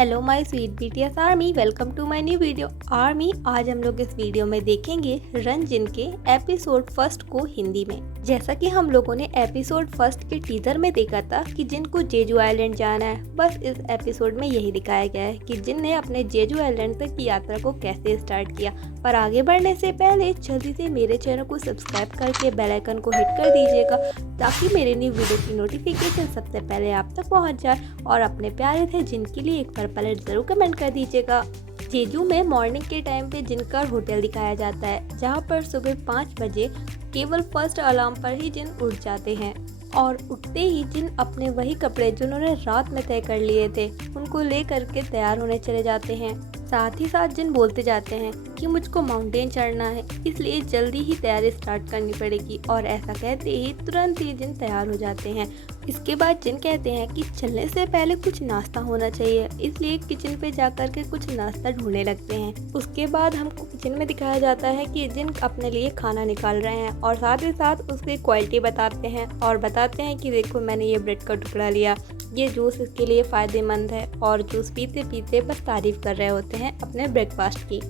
Hello my sweet BTS army, welcome to my new video. Army, आज हम लोग इस वीडियो में देखेंगे रन जिन के एपिसोड फर्स्ट को हिंदी में। जैसा कि हम लोगों ने एपिसोड फर्स्ट के टीजर में देखा था कि जिन को जेजू आइलैंड जाना है, बस इस एपिसोड में यही दिखाया गया है कि जिन ने अपने जेजू आइलैंड तक की यात्रा को कैसे स्टार्ट किया। पर आगे बढ़ने से पहले जल्दी से मेरे चैनल को सब्सक्राइब करके बेल आइकन को हिट कर दीजिएगा ताकि मेरे न्यू वीडियो की नोटिफिकेशन सबसे पहले आप तक पहुंच जाए। और अपने प्यारे थे जिनके लिए एक बार पहले जरूर कमेंट कर दीजिएगा। जेजू में मॉर्निंग के टाइम पे जिनका होटल दिखाया जाता है, जहां पर सुबह 5 बजे केवल फर्स्ट अलार्म पर ही जिन उठ जाते हैं और उठते ही जिन अपने वही कपड़े जिन्होंने रात में तय कर लिए थे उनको ले करके तैयार होने चले जाते हैं। साथ ही साथ जिन बोलते जाते हैं कि मुझको माउंटेन चढ़ना है, इसलिए जल्दी ही तैयारी स्टार्ट करनी पड़ेगी। और ऐसा कहते ही तुरंत ही जिन तैयार हो जाते हैं। इसके बाद जिन कहते हैं कि चलने से पहले कुछ नाश्ता होना चाहिए, इसलिए किचन पे जाकर के कुछ नाश्ता ढूंढने लगते हैं। उसके बाद हमको किचन में दिखाया जाता है कि जिन अपने लिए खाना निकाल रहे हैं और साथ ही साथ उसकी क्वालिटी बताते हैं और बताते हैं कि देखो मैंने ये ब्रेड का टुकड़ा लिया, ये जूस इसके लिए फ़ायदेमंद है। और जूस पीते पीते बस तारीफ़ कर रहे होते हैं अपने ब्रेकफास्ट की।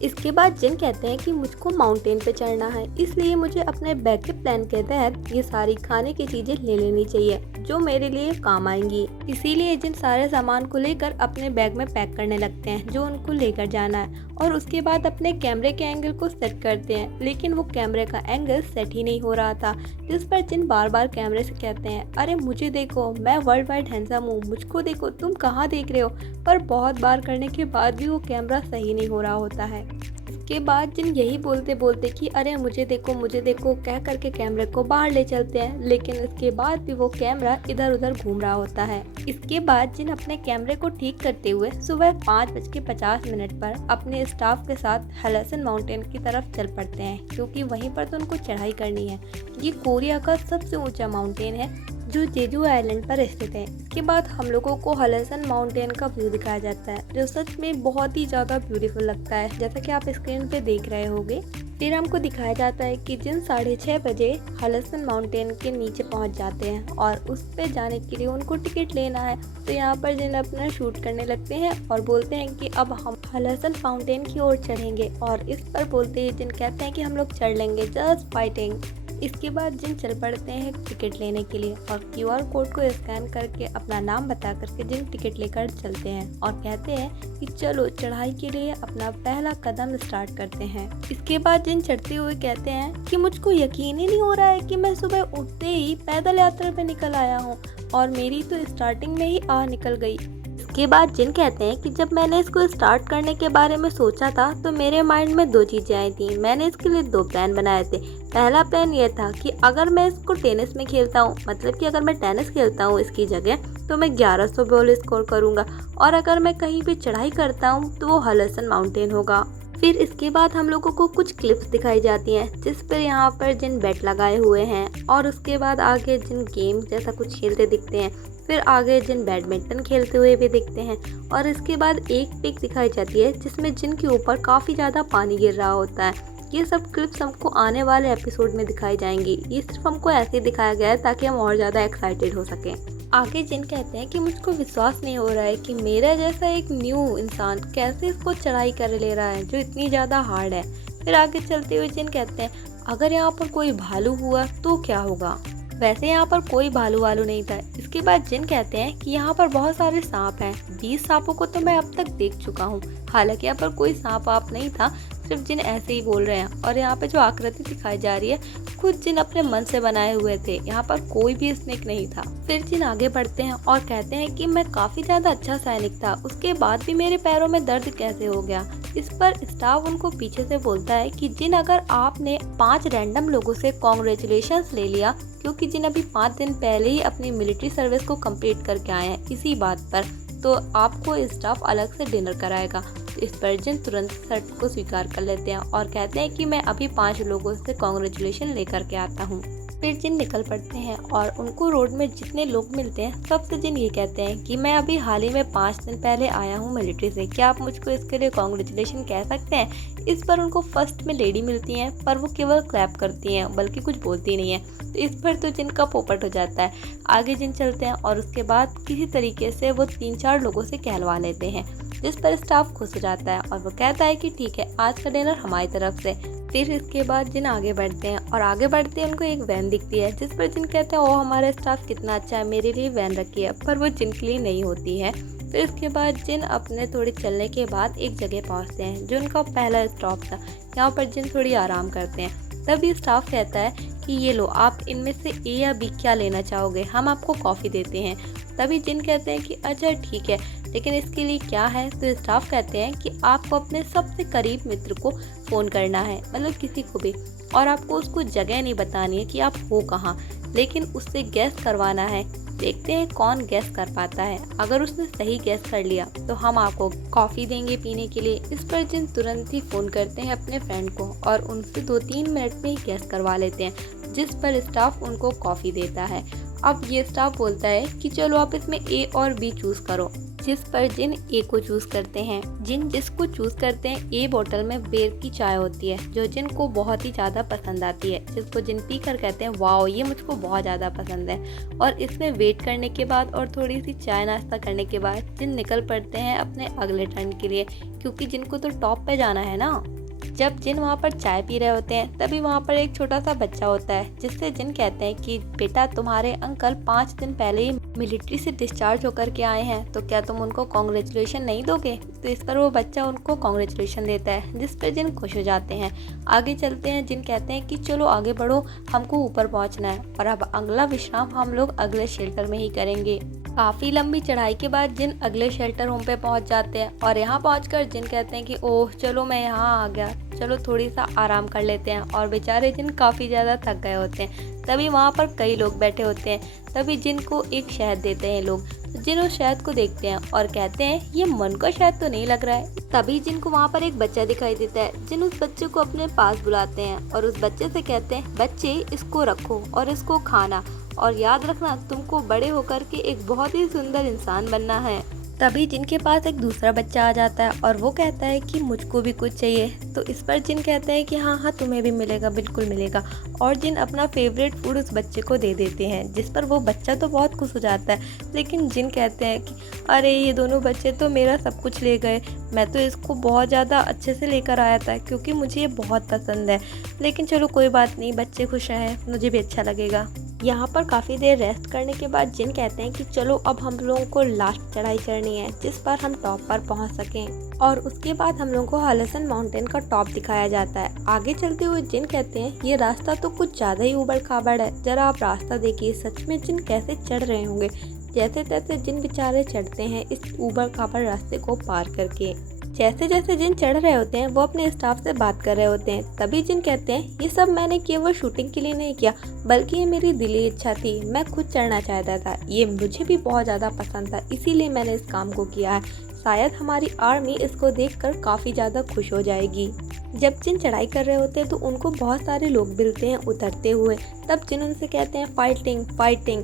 इसके बाद जिन कहते हैं कि मुझको माउंटेन पे चढ़ना है, इसलिए मुझे अपने बैग के प्लान के तहत ये सारी खाने की चीज़ें ले लेनी चाहिए जो मेरे लिए काम आएंगी। इसीलिए जिन सारे सामान को लेकर अपने बैग में पैक करने लगते हैं जो उनको लेकर जाना है। और उसके बाद अपने कैमरे के एंगल को सेट करते हैं, लेकिन वो कैमरे का एंगल सेट ही नहीं हो रहा था, जिस पर जिन बार बार कैमरे से कहते हैं अरे मुझे देखो, मैं वर्ल्ड वाइड हैंडसम हूँ, मुझको देखो, तुम कहाँ देख रहे हो। पर बहुत बार करने के बाद भी वो कैमरा सही नहीं हो रहा होता है। इसके बाद जिन यही बोलते बोलते कि अरे मुझे देखो कह करके कैमरे को बाहर ले चलते हैं, लेकिन इसके बाद भी वो कैमरा इधर उधर घूम रहा होता है। इसके बाद जिन अपने कैमरे को ठीक करते हुए सुबह 5:50 पर अपने स्टाफ के साथ हलेसन माउंटेन की तरफ चल पड़ते हैं, क्योंकि वहीं पर तो उनको चढ़ाई करनी है। ये कोरिया का सबसे ऊंचा माउंटेन है जो जेजू आइलैंड पर स्थित है। इसके बाद हम लोगों को हलेसन माउंटेन का व्यू दिखाया जाता है, जो सच में बहुत ही ज़्यादा ब्यूटीफुल लगता है, जैसा कि आप स्क्रीन पे देख रहे होंगे। फिर हमको दिखाया जाता है कि जिन 6:30 बजे हलेसन माउंटेन के नीचे पहुंच जाते हैं और उस पे जाने के लिए उनको टिकट लेना है। तो यहाँ पर जिन अपना शूट करने लगते हैं और बोलते हैं कि अब हम हलेसन माउंटेन की ओर चढ़ेंगे। और इस पर बोलते ही जिन कहते हैं कि हम लोग चढ़ लेंगे, जस्ट फाइटिंग। इसके बाद जिन चल पड़ते हैं टिकट लेने के लिए और QR कोड को स्कैन करके अपना नाम बता करके जिन टिकट लेकर चलते हैं और कहते हैं कि चलो चढ़ाई के लिए अपना पहला कदम स्टार्ट करते हैं। इसके बाद जिन चढ़ते हुए कहते हैं कि मुझको यकीन ही नहीं हो रहा है कि मैं सुबह उठते ही पैदल यात्रा पे निकल आया हूँ और मेरी तो स्टार्टिंग में ही आह निकल गई। इसके बाद जिन कहते हैं कि जब मैंने इसको स्टार्ट करने के बारे में सोचा था तो मेरे माइंड में 2 चीज़ें आई थी। मैंने इसके लिए 2 प्लान बनाए थे। पहला प्लान ये था कि अगर मैं इसको टेनिस में खेलता हूँ, मतलब कि अगर मैं टेनिस खेलता हूँ इसकी जगह, तो मैं 1100 बॉल स्कोर करूँगा। और अगर मैं कहीं भी चढ़ाई करता हूँ तो वो हलेसन माउंटेन होगा। फिर इसके बाद हम लोगों को कुछ क्लिप्स दिखाई जाती हैं जिस पर यहाँ पर जिन बेट लगाए हुए हैं और उसके बाद आगे जिन गेम जैसा कुछ खेलते दिखते हैं। फिर आगे जिन बैडमिंटन खेलते हुए भी दिखते हैं। और इसके बाद एक पिक दिखाई जाती है जिसमें जिन के ऊपर काफ़ी ज़्यादा पानी गिर रहा होता है। ये सब क्लिप्स हमको आने वाले एपिसोड में दिखाई जाएंगी। ये सिर्फ हमको ऐसे ही दिखाया गया है ताकि हम और ज़्यादा एक्साइटेड हो सकें। आगे जिन कहते हैं कि मुझको विश्वास नहीं हो रहा है कि मेरा जैसा एक न्यू इंसान कैसे इसको चढ़ाई कर ले रहा है जो इतनी ज़्यादा हार्ड है। फिर आगे चलते हुए जिन कहते हैं अगर यहाँ पर कोई भालू हुआ तो क्या होगा। वैसे यहाँ पर कोई भालू वालू नहीं था। इसके बाद जिन कहते हैं कि यहाँ पर बहुत सारे सांप हैं, 20 सांपों को तो मैं अब तक देख चुका हूँ। हालांकि यहाँ पर कोई सांप आप नहीं था, सिर्फ जिन ऐसे ही बोल रहे हैं। और यहाँ पे जो आकृति दिखाई जा रही है खुद जिन अपने मन से बनाए हुए थे, यहाँ पर कोई भी स्नेक नहीं था। फिर जिन आगे बढ़ते हैं और कहते हैं कि मैं काफ़ी ज़्यादा अच्छा सैनिक था, उसके बाद भी मेरे पैरों में दर्द कैसे हो गया। इस पर स्टाफ उनको पीछे से बोलता है कि जिन अगर आपने 5 रैंडम लोगों से कॉन्ग्रेचुलेशंस ले लिया, क्योंकि जिन अभी 5 दिन पहले ही अपनी मिलिट्री सर्विस को कंप्लीट करके आए हैं इसी बात पर, तो आपको स्टाफ अलग से डिनर कराएगा। तो इस पर जिन तुरंत शर्त को स्वीकार कर लेते हैं और कहते हैं कि मैं अभी 5 लोगों से कॉन्ग्रेचुलेशन लेकर के आता हूँ। फिर जिन निकल पड़ते हैं और उनको रोड में जितने लोग मिलते हैं सबसे जिन ये कहते हैं कि मैं अभी हाल ही में 5 दिन पहले आया हूँ मिलिट्री से, क्या आप मुझको इसके लिए कॉन्ग्रेचुलेशन कह सकते हैं। इस पर उनको फर्स्ट में लेडी मिलती हैं पर वो केवल क्लैप करती हैं, बल्कि कुछ बोलती नहीं है। तो इस पर तो जिन का पोपट हो जाता है। आगे जिन चलते हैं और उसके बाद किसी तरीके से वो 3-4 लोगों से कहलवा लेते हैं, जिस पर स्टाफ खुश हो जाता है और वो कहता है कि ठीक है, आज का डिनर हमारी तरफ से। फिर इसके बाद जिन आगे बढ़ते हैं और आगे बढ़ते हैं उनको एक वैन दिखती है, जिस पर जिन कहते हैं ओ हमारा स्टाफ कितना अच्छा है, मेरे लिए वैन रखी है, पर वो जिन के लिए नहीं होती है। फिर इसके बाद जिन अपने थोड़ी चलने के बाद एक जगह पहुंचते हैं जो उनका पहला स्टॉप था। यहाँ पर जिन थोड़ी आराम करते हैं, तभी स्टाफ कहता है कि ये लो, आप इनमें से ए या बी क्या लेना चाहोगे, हम आपको कॉफ़ी देते हैं। तभी जिन कहते हैं कि अच्छा ठीक है, लेकिन इसके लिए क्या है। तो स्टाफ कहते हैं कि आपको अपने सबसे करीब मित्र को फ़ोन करना है, मतलब किसी को भी, और आपको उसको जगह नहीं बतानी है कि आप हो कहाँ, लेकिन उससे गैस करवाना है। देखते हैं कौन गैस कर पाता है। अगर उसने सही गैस कर लिया तो हम आपको कॉफ़ी देंगे पीने के लिए। इस पर जिन तुरंत ही फ़ोन करते हैं अपने फ्रेंड को और उनसे 2-3 मिनट में ही गैस करवा लेते हैं, जिस पर स्टाफ उनको कॉफ़ी देता है। अब ये स्टाफ बोलता है कि चलो आप इसमें ए और बी चूज़ करो, जिस पर जिन ए को चूज़ करते हैं। जिन जिसको चूज़ करते हैं, ए बोतल में बेर की चाय होती है जो जिन को बहुत ही ज़्यादा पसंद आती है, जिसको जिन पी कर कहते हैं वाओ ये मुझको बहुत ज़्यादा पसंद है। और इसमें वेट करने के बाद और थोड़ी सी चाय नाश्ता करने के बाद जिन निकल पड़ते हैं अपने अगले टर्न के लिए, क्योंकि जिनको तो टॉप पे जाना है ना। जब जिन वहाँ पर चाय पी रहे होते हैं तभी वहाँ पर एक छोटा सा बच्चा होता है, जिससे जिन कहते हैं कि बेटा तुम्हारे अंकल 5 दिन पहले ही मिलिट्री से डिस्चार्ज होकर के आए हैं, तो क्या तुम उनको कॉन्ग्रेचुलेशन नहीं दोगे। तो इस पर वो बच्चा उनको कॉन्ग्रेचुलेशन देता है, जिस पर जिन खुश हो जाते हैं। आगे चलते हैं, जिन कहते हैं कि चलो आगे बढ़ो, हमको ऊपर पहुँचना है और अब अगला विश्राम हम लोग अगले शेल्टर में ही करेंगे। काफ़ी लंबी चढ़ाई के बाद जिन अगले शेल्टर होम पे पहुंच जाते हैं और यहाँ पहुंचकर जिन कहते हैं कि ओह चलो मैं यहाँ आ गया, चलो थोड़ी सा आराम कर लेते हैं। और बेचारे जिन काफ़ी ज़्यादा थक गए होते हैं। तभी वहाँ पर कई लोग बैठे होते हैं। तभी जिन को एक शहद देते हैं लोग। जिन उस शहद को देखते हैं और कहते हैं ये मन का शहद तो नहीं लग रहा है। तभी जिन को वहाँ पर एक बच्चा दिखाई देता है। जिन उस बच्चे को अपने पास बुलाते हैं और उस बच्चे से कहते हैं बच्चे इसको रखो और इसको खाना, और याद रखना तुमको बड़े होकर के एक बहुत ही सुंदर इंसान बनना है। तभी जिनके पास एक दूसरा बच्चा आ जाता है और वो कहता है कि मुझको भी कुछ चाहिए। तो इस पर जिन कहते हैं कि हाँ हाँ तुम्हें भी मिलेगा, बिल्कुल मिलेगा। और जिन अपना फेवरेट फूड उस बच्चे को दे देते हैं, जिस पर वो बच्चा तो बहुत खुश हो जाता है। लेकिन जिन कहते हैं कि अरे ये दोनों बच्चे तो मेरा सब कुछ ले गए, मैं तो इसको बहुत ज़्यादा अच्छे से लेकर आया था क्योंकि मुझे ये बहुत पसंद है। लेकिन चलो कोई बात नहीं, बच्चे खुश हैं, मुझे भी अच्छा लगेगा। यहाँ पर काफ़ी देर रेस्ट करने के बाद जिन कहते हैं कि चलो अब हम लोगों को लास्ट चढ़ाई चढ़नी है, जिस पर हम टॉप पर पहुँच सकें। और उसके बाद हम लोगों को हलसन माउंटेन का टॉप दिखाया जाता है। आगे चलते हुए जिन कहते हैं ये रास्ता तो कुछ ज़्यादा ही उबड़ खाबड़ है, जरा आप रास्ता देखिए, सच में जिन कैसे चढ़ रहे होंगे। जैसे तैसे जिन बेचारे चढ़ते हैं इस उबड़ खाबड़ रास्ते को पार करके। जैसे जैसे जिन चढ़ रहे होते हैं वो अपने स्टाफ से बात कर रहे होते हैं। तभी जिन कहते हैं ये सब मैंने केवल शूटिंग के लिए नहीं किया, बल्कि ये मेरी दिली इच्छा थी, मैं खुद चढ़ना चाहता था, ये मुझे भी बहुत ज़्यादा पसंद था, इसीलिए मैंने इस काम को किया है। शायद हमारी आर्मी इसको देखकर काफ़ी ज़्यादा खुश हो जाएगी। जब जिन चढ़ाई कर रहे होते हैं तो उनको बहुत सारे लोग मिलते हैं उतरते हुए। तब जिन उनसे कहते हैं फाइटिंग फाइटिंग।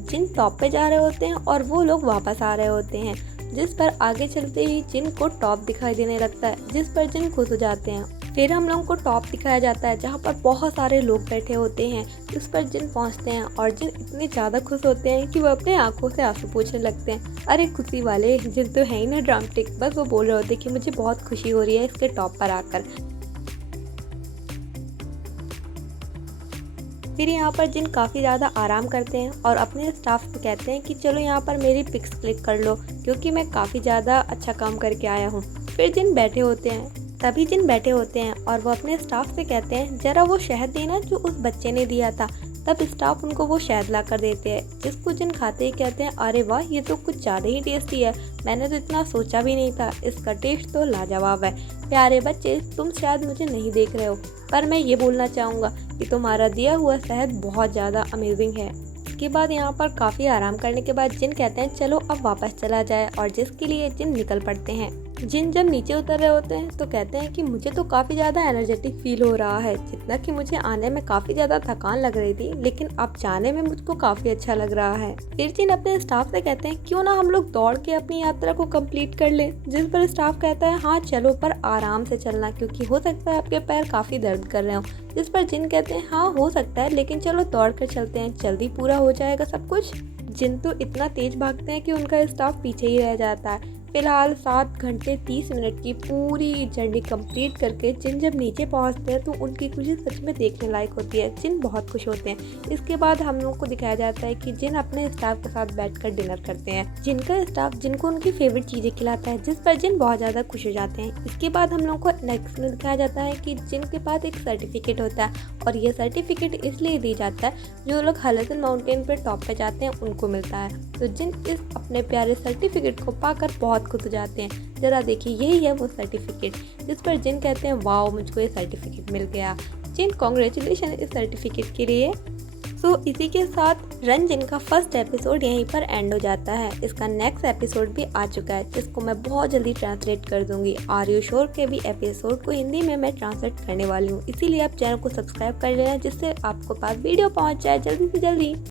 जिन टॉप पे जा रहे होते हैं और वो लोग वापस आ रहे होते हैं, जिस पर आगे चलते ही जिन को टॉप दिखाई देने लगता है, जिस पर जिन खुश हो जाते हैं। फिर हम लोगों को टॉप दिखाया जाता है जहाँ पर बहुत सारे लोग बैठे होते हैं। उस पर जिन पहुँचते हैं और जिन इतने ज़्यादा खुश होते हैं कि वो अपने आंखों से आंसू पोंछने लगते हैं। अरे खुशी वाले जिन तो है ही ना ड्रामेटिक, बस वो बोल रहे होते हैं कि मुझे बहुत खुशी हो रही है इसके टॉप पर आकर। फिर यहाँ पर जिन काफ़ी ज़्यादा आराम करते हैं और अपने स्टाफ को कहते हैं कि चलो यहाँ पर मेरी पिक्स क्लिक कर लो, क्योंकि मैं काफ़ी ज़्यादा अच्छा काम करके आया हूँ। फिर जिन बैठे होते हैं, तभी जिन बैठे होते हैं और वो अपने स्टाफ से कहते हैं ज़रा वो शहद देना जो उस बच्चे ने दिया था। तब स्टाफ उनको वो शहद ला कर देते हैं, जिसको जिन खाते ही कहते हैं अरे वाह ये तो कुछ ज़्यादा ही टेस्टी है, मैंने तो इतना सोचा भी नहीं था, इसका टेस्ट तो लाजवाब है। प्यारे बच्चे तुम शायद मुझे नहीं देख रहे हो, पर मैं ये बोलना चाहूँगा कि तुम्हारा दिया हुआ शहद बहुत ज़्यादा अमेजिंग है। इसके बाद यहाँ पर काफ़ी आराम करने के बाद जिन कहते हैं चलो अब वापस चला जाए, और जिसके लिए जिन निकल पड़ते हैं। जिन जब नीचे उतर रहे होते हैं तो कहते हैं कि मुझे तो काफ़ी ज़्यादा एनर्जेटिक फील हो रहा है, जितना कि मुझे आने में काफ़ी ज़्यादा थकान लग रही थी, लेकिन अब जाने में मुझको काफ़ी अच्छा लग रहा है। फिर जिन अपने स्टाफ से कहते हैं क्यों ना हम लोग दौड़ के अपनी यात्रा को कंप्लीट कर लें, जिस पर स्टाफ कहता है हाँ चलो, पर आराम से चलना क्योंकि हो सकता है आपके पैर काफ़ी दर्द कर रहे हो। जिस पर जिन कहते हैं हाँ हो सकता है, लेकिन चलो दौड़ कर चलते हैं, जल्दी पूरा हो जाएगा सब कुछ। जिन तो इतना तेज भागते हैं कि उनका स्टाफ पीछे ही रह जाता है। फिलहाल 7 घंटे 30 मिनट की पूरी जर्नी कंप्लीट करके जिन जब नीचे पहुंचते हैं तो उनकी खुशी सच में देखने लायक होती है। जिन बहुत खुश होते हैं। इसके बाद हम लोग को दिखाया जाता है कि जिन अपने स्टाफ के साथ बैठकर डिनर करते हैं। जिनका स्टाफ जिनको उनकी फेवरेट चीज़ें खिलाता है, जिस पर जिन बहुत ज़्यादा खुश हो जाते हैं। इसके बाद हम लोग को नेक्स्ट में दिखाया जाता है कि जिन के पास एक सर्टिफिकेट होता है, और ये सर्टिफिकेट इसलिए दी जाता है जो लोग हलेसन माउंटेन पर टॉप पे जाते हैं उनको मिलता है। तो जिन इस अपने प्यारे सर्टिफिकेट को पाकर बहुत खुश हो जाते हैं। जरा देखिए, यही है वो सर्टिफिकेट। जिस पर जिन कहते हैं वाओ मुझको ये सर्टिफिकेट मिल गया। जिन कॉन्ग्रेचुलेशन इस सर्टिफिकेट के लिए। सो इसी के साथ रन जिन का फर्स्ट एपिसोड यहीं पर एंड हो जाता है। इसका नेक्स्ट एपिसोड भी आ चुका है, जिसको मैं बहुत जल्दी ट्रांसलेट कर दूंगी। आर यू श्योर के भी एपिसोड को हिंदी में मैं ट्रांसलेट करने वाली हूँ, इसीलिए आप चैनल को सब्सक्राइब कर लेना, जिससे आपको पास वीडियो पहुँच जाए जल्दी से जल्दी।